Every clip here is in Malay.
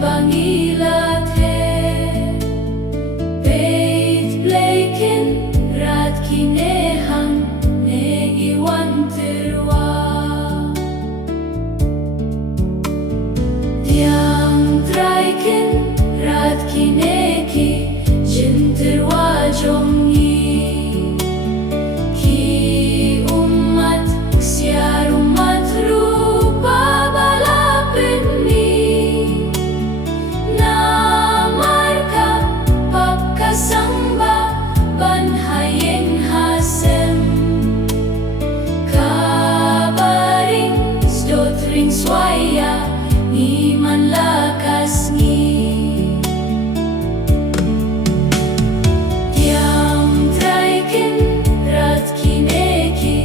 bangilat he Beit bleiken rat kinehang ne iwan terwa Diang traiken rat kineki jin terwa jongi Ki umat siar umat rupa balapin ni Na marka papkasamba banhayeng hasem Kabaring stotring swaya ni man lakas ni Diam traiken rat kineki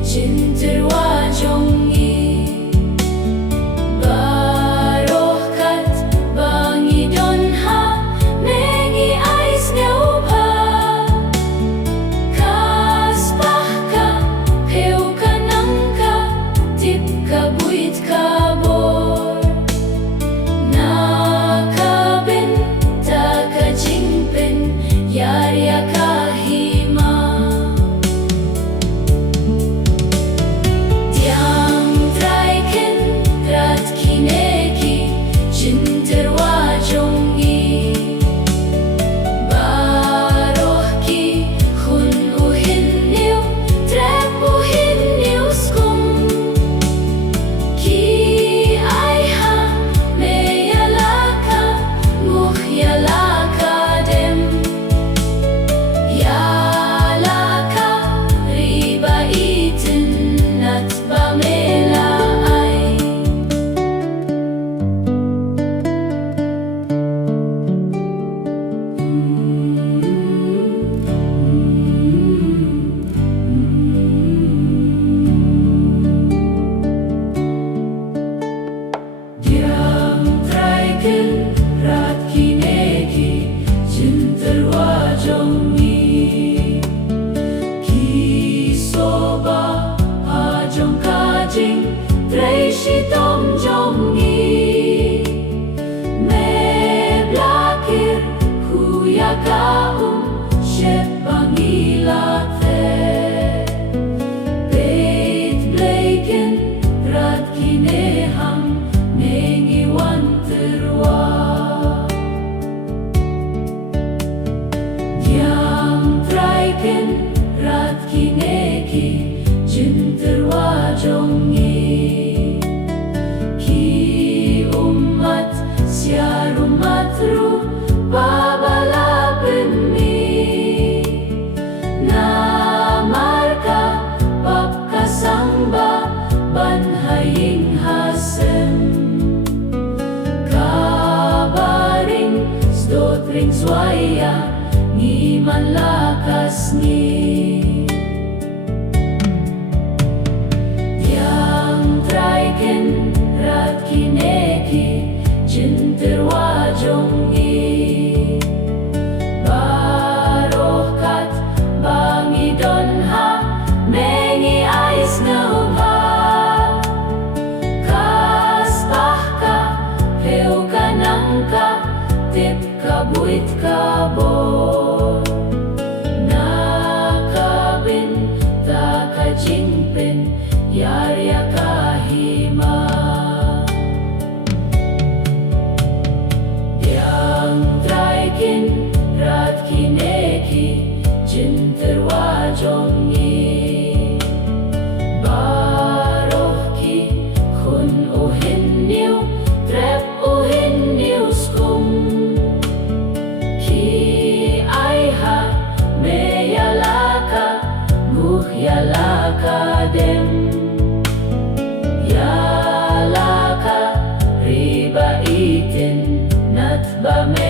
jin terwa jongi Barohkat bangi donha mengi ais neubha Kaspahka peu kanangka tip kabuit kabor Nakabin takajingpin yarya kahima Diang traiken rat kineki jin terwa jongi Barohki hun uhin niu trep uhin niu skum Ki aiha meyalaka muhyalaka dem Yalaka riba itin at bamela ay Diang traiken rat kineki jin terwa jongi Ki soba ajong kajing tray shitom jongi Me blakir huya kaum shep bangilate Beit bleiken rat kinehang nengiwan terwa Diang traiken rat kineki jin terwa jongi Ki umat siar umat rupa balapin mi Na marka papkasamba banhaying hasem Kabaring stotring swaya ni man lakas ni Diang traiken rat kineki jin terwa jongi Barohkat bangi donha mengi ais neubha Kaspahka peu kanangka tip kabuit kabor Nakabin takajingpin yarya kahima Diang traiken rat kineki jin terwa jongi Barohki hun uhin niu trep uhin niu skum Ki aiha meyalaka muhyalaka dem Yalaka riba itin nat bame